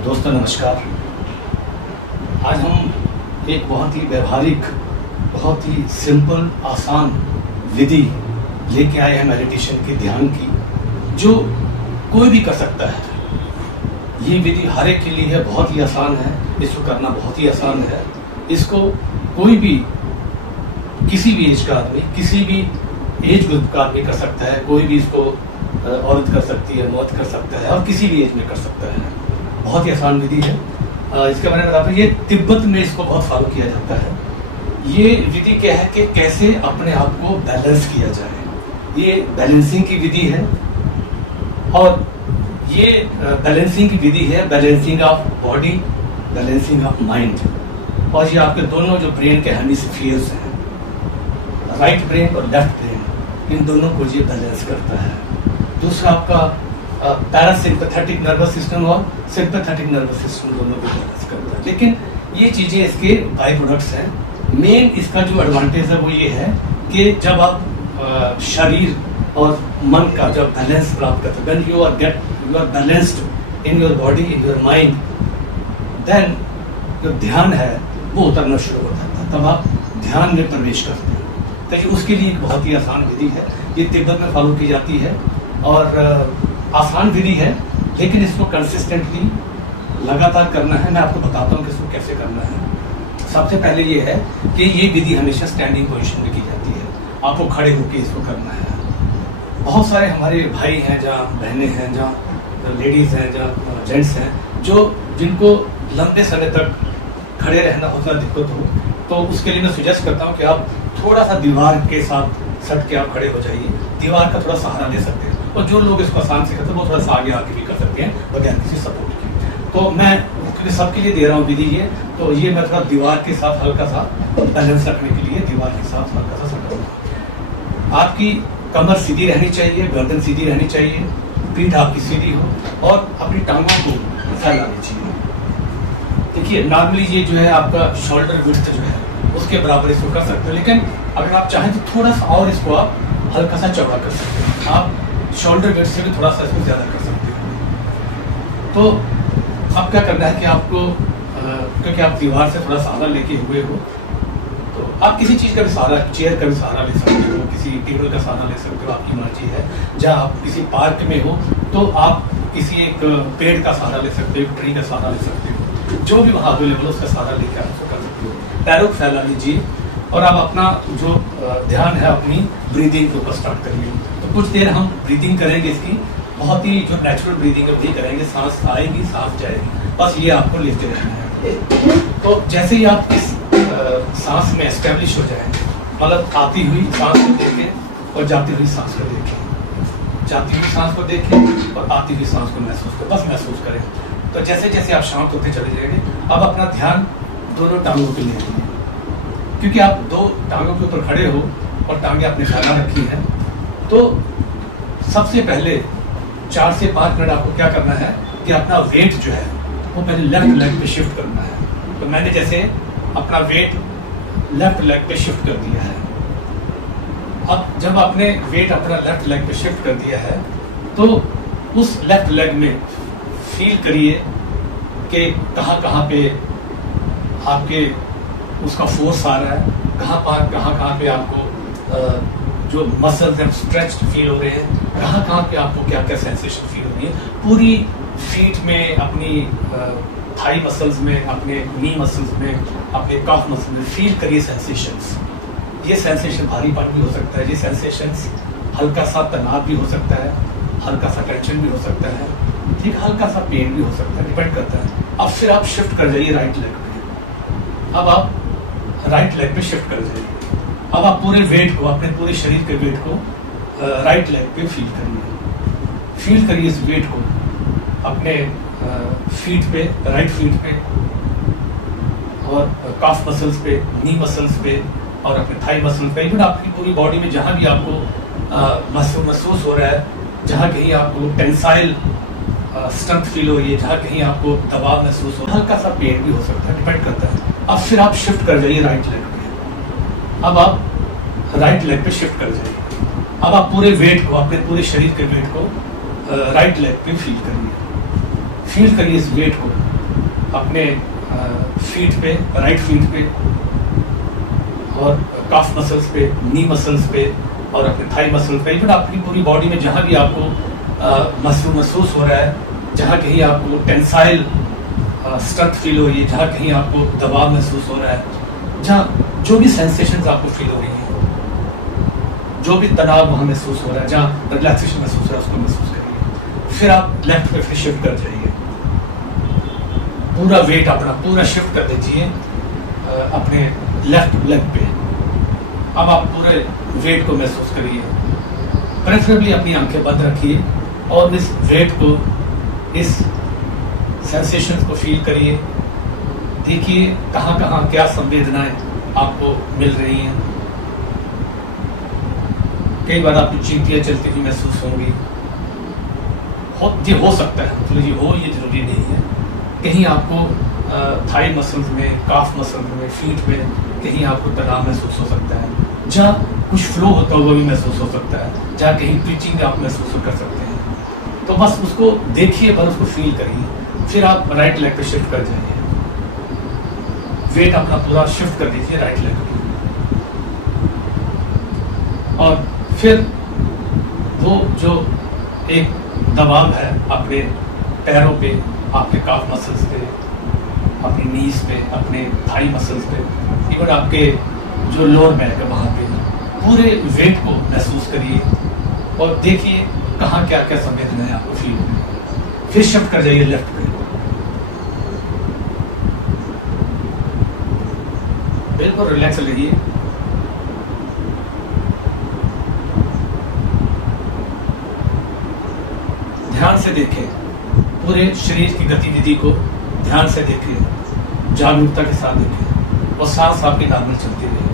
दोस्तों नमस्कार। आज हम एक बहुत ही व्यवहारिक, बहुत ही सिंपल, आसान विधि लेके आए हैं मेडिटेशन के, ध्यान की, जो कोई भी कर सकता है। ये विधि हर एक के लिए है, बहुत ही आसान है, इसको करना बहुत ही आसान है। इसको कोई भी, किसी भी एज का आदमी, किसी भी एज ग्रुप का आदमी कर सकता है। कोई भी इसको औरत कर सकती है, मर्द कर सकता है और किसी भी एज में कर सकता है। बहुत ही आसान विधि है। इसके बारे में बताता हूँ। ये तिब्बत में इसको बहुत फॉलो किया जाता है। ये विधि क्या है कि कैसे अपने आप को बैलेंस किया जाए। ये बैलेंसिंग की विधि है और ये बैलेंसिंग की विधि है, balancing of body, balancing of mind. और ये आपके दोनों जो ब्रेन के हेमिस्फीयर्स हैं, राइट ब्रेन और लेफ्ट ब्रेन, इन दोनों को ये बैलेंस करता है। दूसरा आपका पैरासिम्पैथेटिक नर्वस सिस्टम और सिंपैथेटिक नर्वस सिस्टम दोनों को बैलेंस करता है। लेकिन ये चीज़ें इसके बाई प्रोडक्ट्स हैं। मेन इसका जो एडवांटेज है वो ये है कि जब आप शरीर और मन का जब बैलेंस प्राप्त करते हैं, when you are balanced in your body, in your mind, then जो ध्यान है वो उतरना शुरू हो जाता है। तब आप ध्यान में प्रवेश करते हैं। तो ये उसके लिए एक बहुत ही आसान विधि है। ये तिब्बत में फॉलो की जाती है और आसान विधि है, लेकिन इसको कंसिस्टेंटली लगातार करना है। मैं आपको बताता हूँ कि इसको कैसे करना है। सबसे पहले ये है कि ये विधि हमेशा स्टैंडिंग पोजीशन में की जाती है। आपको खड़े होकर इसको करना है। बहुत सारे हमारे भाई हैं, जहाँ बहनें हैं, जहाँ लेडीज़ हैं, जहाँ जेंट्स हैं, जिनको लंबे समय तक खड़े रहना होता दिक्कत हो, तो उसके लिए मैं सुजेस्ट करता हूँ कि आप थोड़ा सा दीवार के साथ सट के आप खड़े हो जाइए। दीवार का थोड़ा सहारा ले सकते हैं। और जो लोग इसको आसान से करते हैं वो थोड़ा सा आगे आके भी कर सकते हैं बगैर किसी सपोर्ट के। तो मैं क्योंकि सबके लिए दे रहा हूँ विधि ये, तो ये मैं थोड़ा दीवार के साथ हल्का सा बैलेंस रखने के लिए दीवार के साथ हल्का सा सट करूँगा। आपकी कमर सीधी रहनी चाहिए, गर्दन सीधी रहनी चाहिए, पीठ आपकी सीधी हो और अपनी टांगों को फैलानी चाहिए। देखिए नॉर्मली ये जो है आपका शोल्डर विड्थ जो है उसके बराबर इसको कर सकते हो, लेकिन अगर आप चाहें तो थोड़ा सा और इसको आप हल्का सा चौड़ा कर सकते हैं। आप शोल्डर विड्थ से भी थोड़ा सा इसको ज़्यादा कर सकते हो। तो अब क्या करना है कि आपको क्योंकि आप दीवार से थोड़ा सहारा लेके हुए हो, तो आप किसी चीज़ का भी सहारा, चेयर का भी सहारा ले सकते हो, किसी टेबल का सहारा ले सकते हो, आपकी मर्जी है। जहाँ आप किसी पार्क में हो तो आप किसी एक पेड़ का सहारा ले सकते हो, ट्री का सहारा ले सकते हो, जो भी वहाँ अवेलेबल है उसका सहारा लेकर आप उसको कर सकते हो। पैरों को फैला लीजिए और आप अपना जो ध्यान है अपनी ब्रीदिंग के ऊपर स्टार्ट करिए। तो कुछ देर हम ब्रीदिंग करेंगे, इसकी बहुत ही जो नेचुरल ब्रीदिंग है वही करेंगे। सांस आएगी, सांस जाएगी, बस ये आपको लेते रहना है। तो जैसे ही आप इस सांस में एस्टेब्लिश हो जाएंगे, मतलब आती हुई सांस को देखें और जाती हुई सांस को देखें, जाती हुई सांस को देखें और आती हुई सांस को महसूस करें, बस महसूस करें। तो जैसे जैसे आप शांत होते चले जाएंगे, अब अपना ध्यान दोनों टांगों पे ले लीजिए। क्योंकि आप दो टांगों के ऊपर खड़े हो और टांगे आपने फैला रखी हैं, तो सबसे पहले 4 से 5 मिनट आपको क्या करना है कि अपना वेट जो है वो पहले लेफ्ट लेग पे शिफ्ट करना है। तो मैंने जैसे अपना वेट लेफ्ट लेग पे शिफ्ट कर दिया है। अब जब आपने वेट अपना लेफ्ट लेग पे शिफ्ट कर दिया है, तो उस लेफ्ट लेग में फील करिए कि कहाँ पे आपके उसका फोर्स आ रहा है, कहाँ पे आपको जो मसल्स हैं स्ट्रेच्ड फील हो रहे हैं, कहाँ पे आपको क्या क्या सेंसेशन फील हो रही है। पूरी फीट में, अपनी थाई मसल्स में, अपने नी मसल्स में, अपने कफ मसल्स में फील करिए सेंसेशंस। ये सेंसेशन भारीपन भी हो सकता है, ये सेंसेशंस हल्का सा तनाव भी हो सकता है, हल्का सा टेंशन भी हो सकता है, ठीक, हल्का सा पेन भी हो सकता है, डिपेंड करता है। अब फिर आप शिफ्ट कर जाइए राइट लेग पे। अब आप राइट लेग पे शिफ्ट कर जाइए। अब आप पूरे वेट को, अपने पूरे शरीर के वेट को राइट लेग पे फील करिए इस वेट को अपने फीट पे, राइट फीट पे और काफ मसल्स पे, नी मसल्स पे और अपने थाई मसल्स पे, इवन आपकी पूरी बॉडी में जहाँ भी आपको महसूस हो रहा है, जहाँ कहीं आपको टेंसाइल स्ट्रेंथ फील हो रही है, जहाँ कहीं आपको दबाव महसूस हो, हल्का सा पेन भी हो सकता है, डिपेंड करता है। अब फिर आप शिफ्ट कर जाइए राइट लेग पे। अब आप राइट लेग पे शिफ्ट कर जाइए। अब आप पूरे वेट को, अपने पूरे शरीर के वेट को राइट लेग पे फील करिए इस वेट को अपने फीट पे, राइट फीट पे और काफ मसल्स पे, नी मसल्स पे और अपने थाई मसल्स पे, इवन आपकी पूरी बॉडी में जहाँ भी आपको महसूस हो रहा है, जहाँ कहीं आपको टेंसाइल स्ट्रेंथ फील हो रही है, जहाँ कहीं आपको दबाव महसूस हो रहा है, जहाँ जो भी सेंसेशंस आपको फील हो रही है, जो भी तनाव वहाँ महसूस हो रहा है, जहाँ रिलैक्सेशन महसूस हो रहा है, उसको महसूस करिए। फिर आप लेफ्ट पे फिर शिफ्ट कर जाइए, पूरा वेट अपना पूरा शिफ्ट कर दीजिए अपने लेफ्ट लेग पे। अब आप पूरे वेट को महसूस करिए, प्रेफरेबली अपनी आंखें बंद रखिए और इस वेट को, इस सेंसेशंस को फील करिए। देखिए कहाँ कहाँ क्या संवेदनाएं आपको मिल रही हैं। कई बार आपको चींटियां चलती हुई महसूस होंगी, ये हो सकता है, मतलब ये हो, ये जरूरी नहीं है। कहीं आपको थाई मसल्स में, काफ मसल्स में, फीट में कहीं आपको तनाव महसूस हो सकता है, जहाँ कुछ फ्लो होता हुआ भी महसूस हो सकता है, जहाँ कहीं पिचिंग आप महसूस कर सकते हैं। तो बस उसको देखिए, बस उसको फील करिए। फिर आप राइट लेग पे शिफ्ट कर जाइए, वेट अपना पूरा शिफ्ट कर दीजिए राइट लेग पे। और फिर वो जो एक दबाव है अपने पैरों पे, आपके काफ मसल्स पे, अपनी नीज पे, अपने थाई मसल्स पे, इवन आपके जो लोअर बैक है वहाँ पे, पूरे वेट को महसूस करिए और देखिए कहाँ क्या क्या संवेदनाएं आपको फील होगी। फिर शिफ्ट कर जाइए लेफ्ट पे, बिल्कुल रिलैक्स रहिए। ध्यान से देखें, पूरे शरीर की गतिविधि को ध्यान से देखें, जागरूकता के साथ देखें और सांस आपकी नॉर्मल चलती रहे।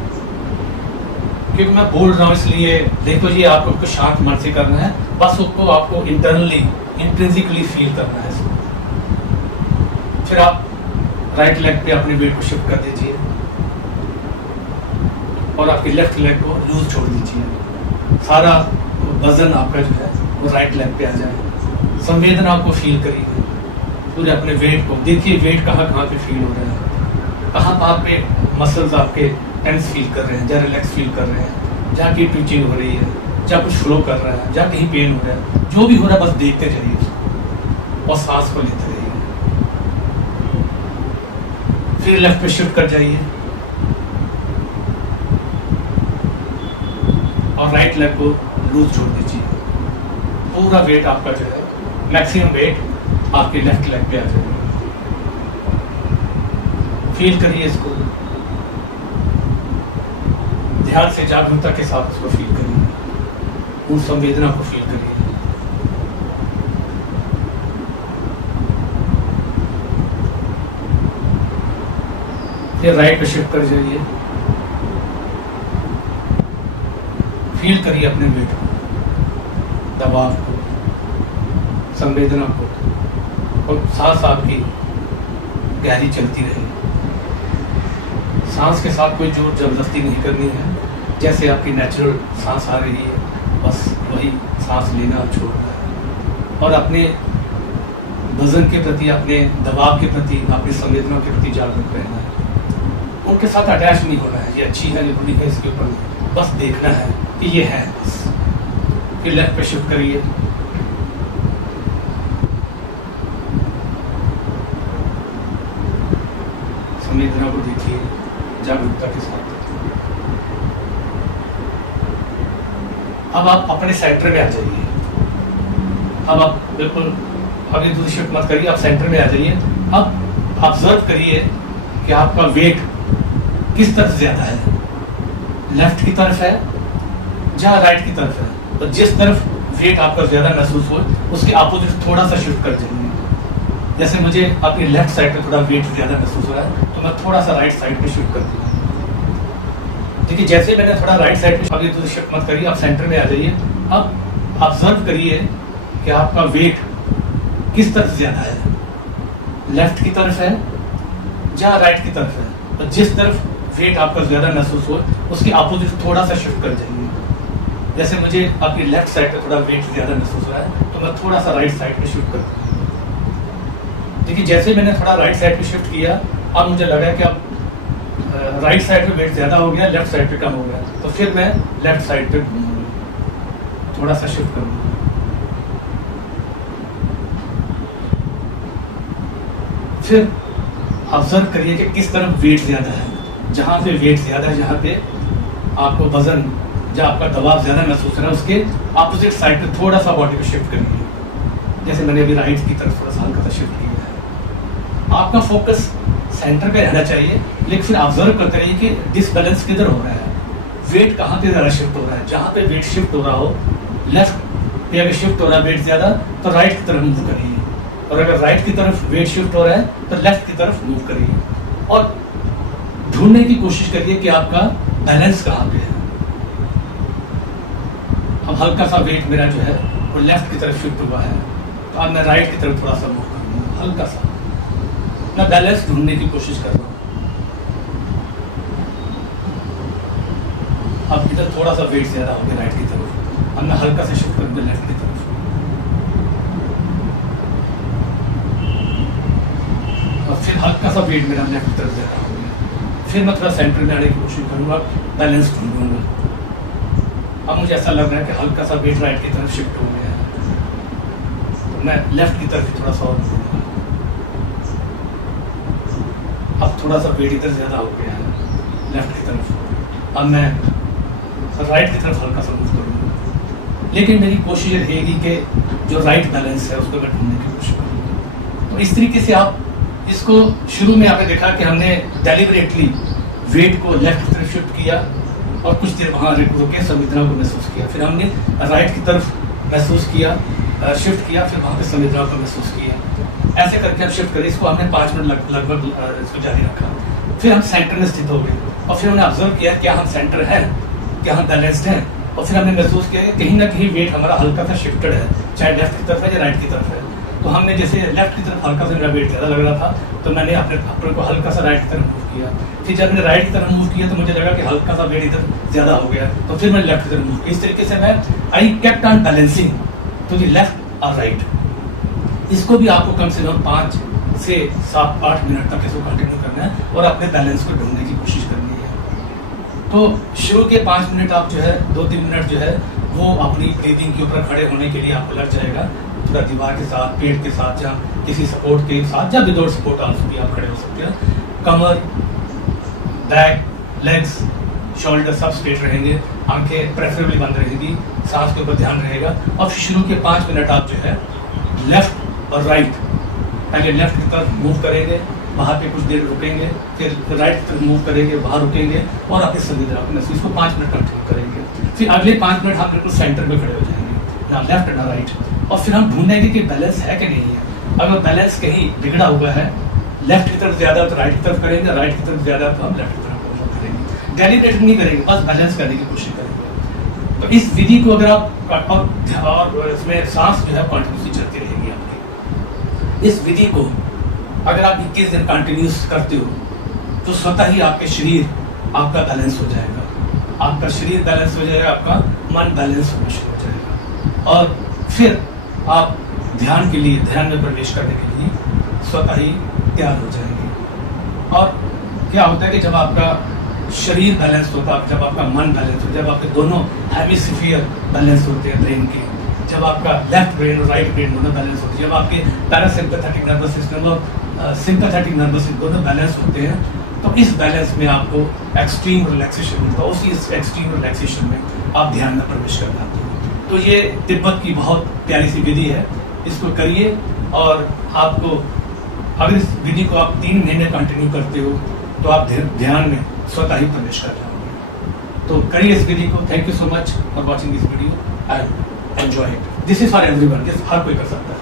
क्योंकि मैं बोल रहा हूँ इसलिए देखो जी, आपको कुछ शांत मन से करना है, बस उसको आपको इंटरनली, इंट्रिंसिकली फील करना है इसको। फिर आप राइट लेग पे अपने वेट को शिफ्ट कर दीजिए और आपके लेफ्ट लेग को लूज छोड़ दीजिए। सारा वजन आपका जो है वो राइट लेग पे आ जाए। संवेदना आपको फील करिए, पूरे अपने वेट को देखिए, वेट कहाँ कहाँ पे फील हो रहा है, कहाँ कहाँ पे मसल्स आपके टेंस फील कर रहे हैं, जहाँ रिलैक्स फील कर रहे हैं, जहाँ की ट्विचिंग हो रही है, जहाँ कुछ फ्लो कर रहा है, जहाँ कहीं पेन हो रहा है, जो भी हो रहा है बस देखते जाइए उसको और सांस को लेते रहिए। फिर लेफ्ट पे शिफ्ट कर जाइए और राइट लेग को लूज छोड़ दीजिए। पूरा वेट आपका जो है, मैक्सिमम वेट आपके लेफ्ट लेग पे आ जाएगा। फील करिए इसको, ध्यान से, जागरूकता के साथ उसको फील करिए, उन संवेदना को फील करिए। फिर राइट पे शिफ्ट कर जाइए, फील करिए अपने वेट को, दबाव को, संवेदना को, और सांस आपकी गहरी चलती रहे। सांस के साथ कोई जोर जबरदस्ती नहीं करनी है, जैसे आपकी नेचुरल सांस आ रही है बस वही सांस लेना और छोड़ना है। और अपने वजन के प्रति, अपने दबाव के प्रति, अपनी संवेदना के प्रति जागरूक रहना है। उनके साथ अटैच नहीं होना है, ये अच्छी है, ये बुरी है, इसके ऊपर बस देखना है कि ये है बस। फिर लेफ्ट पे शिफ्ट करिए, संवेदना को देखिए जागरूकता के साथ। अब आप अपने सेंटर में आ जाइए। अब आप बिल्कुल आगे दूसरी शिफ्ट मत करिए, आप सेंटर में आ जाइए। अब ऑब्जर्व करिए कि आपका वेट किस तरफ ज्यादा है, लेफ्ट की तरफ है या राइट की तरफ है। तो जिस तरफ वेट आपका ज्यादा महसूस हो उसके अपोजिट थोड़ा सा शिफ्ट कर जाइए। जैसे मुझे अपनी लेफ्ट साइड पे थोड़ा वेट ज्यादा महसूस हो रहा है तो मैं थोड़ा सा राइट साइड पे शिफ्ट कर दूंगा। ठीक है, जैसे मैंने थोड़ा राइट साइड पे, अभी दूसरी शिफ्ट मत करिए, आप सेंटर में आ जाइए। अब ऑब्जर्व करिए कि आपका वेट किस तरफ ज्यादा है, लेफ्ट की तरफ है या राइट की तरफ है। तो जिस तरफ वेट आपका ज्यादा महसूस हो उसके अपोजिट थोड़ा सा शिफ्ट कर जाइए। जैसे मुझे अपनी लेफ्ट साइड पे थोड़ा वेट ज्यादा महसूस हो रहा है तो मैं थोड़ा सा राइट साइड पे शिफ्ट कर दूंगा। देखिए जैसे मैंने थोड़ा राइट साइड पे शिफ्ट किया, अब मुझे लगा कि अब राइट साइड पे वेट ज़्यादा हो गया, लेफ्ट साइड पे कम हो गया, तो फिर मैं लेफ्ट साइड पे घूमूंगा, थोड़ा सा शिफ्ट करूँगा। फिर ऑब्जर्व करिए कि किस तरफ वेट ज़्यादा है। जहाँ पे वेट ज़्यादा है, जहाँ पे आपको वजन, जहाँ आपका दबाव ज़्यादा महसूस हो रहा है, उसके अपोजिट साइड पे थोड़ा सा बॉडी को शिफ्ट करिए। जैसे मैंने अभी राइट की तरफ थोड़ा सा हल्का सा शिफ्ट किया है। आपका फोकस सेंटर पे रहना चाहिए, लेकिन फिर ऑब्जर्व करते रहिए कि डिसबैलेंस किधर हो रहा है, वेट कहाँ पे ज़्यादा शिफ्ट हो रहा है। जहाँ पे वेट शिफ्ट हो रहा हो, लेफ्ट पे अगर शिफ्ट हो रहा है वेट ज़्यादा, तो राइट की तरफ मूव करिए, और अगर राइट की तरफ वेट शिफ्ट हो रहा है तो लेफ्ट की तरफ मूव करिए, और ढूंढने की कोशिश करिए कि आपका बैलेंस कहाँ पे है। अब हल्का सा वेट मेरा जो है वो लेफ्ट की तरफ शिफ्ट हुआ है, तो अब मैं राइट की तरफ थोड़ा सा मूव करूँगा, हल्का सा मैं बैलेंस ढूंढने की कोशिश कर रहा हूँ। अब इधर थोड़ा सा वेट ज़्यादा हो गया राइट की तरफ, अब मैं हल्का सा शिफ्ट करूँगा लेफ्ट की तरफ, और फिर हल्का सा वेट मेरा लेफ्ट की तरफ ज़्यादा हो गया, फिर मैं थोड़ा सेंटर में आने की कोशिश करूँगा, बैलेंस ढूंढूंगा। अब मुझे ऐसा लग रहा है कि हल्का सा वेट राइट की तरफ शिफ्ट हो गया है, तो मैं लेफ्ट की तरफ थोड़ा सा और घूमूंगा। अब थोड़ा सा वेट इधर ज़्यादा हो गया है लेफ्ट की तरफ, अब मैं राइट की तरफ हल्का सा मूव करूँगा, लेकिन मेरी कोशिश रहेगी कि जो राइट बैलेंस है उसको मैं ढूंढने की कोशिश करूँगा। तो इस तरीके से आप इसको, शुरू में आपने देखा कि हमने डेलिबरेटली वेट को लेफ्ट की तरफ शिफ्ट किया और कुछ देर वहाँ रुके संवेदना को महसूस किया, फिर हमने राइट की तरफ महसूस किया, शिफ्ट किया, फिर वहाँ पे संवेदना को महसूस किया। ऐसे करके हम शिफ्ट करें, इसको हमने 5 मिनट लगभग इसको जारी रखा। फिर हम सेंटर में स्थित हो गए और फिर हमने ऑब्जर्व किया क्या हम सेंटर हैं, क्या हम बैलेंस्ड हैं, और फिर हमने महसूस किया कि कहीं ना कहीं वेट हमारा हल्का सा शिफ्टेड है, चाहे लेफ्ट की तरफ है या राइट की तरफ है। तो हमने जैसे लेफ्ट की तरफ हल्का सा मेरा वेट ज़्यादा लग रहा था, तो मैंने अपने को हल्का सा राइट की तरफ मूव किया। फिर जब मैंने राइट की तरफ मूव किया तो मुझे लगा कि हल्का सा वेट इधर ज़्यादा हो गया, तो फिर मैंने लेफ्ट की तरफ मूव किया। इस तरीके से मैं I kept on balancing to the left और राइट। इसको भी आपको कम से कम 5 से 7-8 मिनट तक इसको कंटिन्यू करना है और अपने बैलेंस को ढूंढने की कोशिश करनी है। तो शुरू के 5 मिनट आप जो है 2-3 मिनट जो है वो अपनी ब्रीदिंग के ऊपर खड़े होने के लिए आपको लग जाएगा, पूरा दीवार के साथ, पेट के साथ, या किसी सपोर्ट के साथ, या विदाउट सपोर्ट आल्सो भी आप खड़े हो सकते हैं। कमर, बैक, लेग्स, शोल्डर सब स्ट्रेट रहेंगे, आंखें प्रेफरेबली बंद रहेंगी, सांस के ऊपर ध्यान रहेगा। और शुरू के 5 मिनट आप जो है लेफ्ट और राइट, पहले लेफ्ट की तरफ मूव करेंगे, वहाँ पे कुछ देर रुकेंगे, फिर राइट की तरफ मूव करेंगे, वहाँ रुकेंगे और अपनी संवेदना को महसूस, इसको 5 मिनट कंटिन्यू करेंगे। फिर अगले 5 मिनट हम बिल्कुल सेंटर में खड़े हो जाएंगे, ना लेफ्ट ना राइट, और फिर हम ढूंढेंगे कि बैलेंस है कि नहीं है। अगर बैलेंस कहीं बिगड़ा हुआ है, लेफ्ट की तरफ ज़्यादा तो राइट की तरफ करेंगे, राइट की तरफ ज़्यादा तो हम लेफ्ट की तरफ करेंगे। डेलीब्रेट नहीं करेंगे, बस बैलेंस करने की कोशिश करेंगे। तो इस विधि को अगर आप और इसमें सांस जो है कंटिन्यूसली चलती रहेगी आपकी। इस विधि को अगर आप 21 दिन कंटिन्यूस करते हो तो स्वतः ही आपके शरीर आपका बैलेंस हो जाएगा, आपका शरीर बैलेंस हो जाएगा, आपका मन बैलेंस होना शुरू हो जाएगा, और फिर आप ध्यान के लिए, ध्यान में प्रवेश करने के लिए स्वतः ही तैयार हो जाएंगे। और क्या होता है कि जब आपका शरीर बैलेंस होता है, जब आपका मन बैलेंस होता है, जब आपके दोनों हेमिस्फीयर बैलेंस होते हैं ब्रेन के, जब आपका लेफ्ट ब्रेन और राइट ब्रेन दोनों बैलेंस होते हैं, जब आपके पैरासिम्पैथेटिक नर्वस सिस्टम और सिंपैथेटिक नर्वस सिस्टम दोनों बैलेंस होते हैं, तो इस बैलेंस में आपको एक्सट्रीम रिलैक्सेशन मिलता है। उसी इस एक्सट्रीम रिलैक्सेशन में आप ध्यान में प्रवेश कर पाते हो। तो ये तिब्बत की बहुत प्यारी सी विधि है, इसको करिए, और आपको अगर इस विधि को आप 3 महीने कंटिन्यू करते हो तो आप ध्यान में स्वतः ही प्रवेश कर जाओगे। तो करिए इस विधि को। Thank you so much for watching this video, I enjoy it. This is for everyone, हर कोई कर सकता है।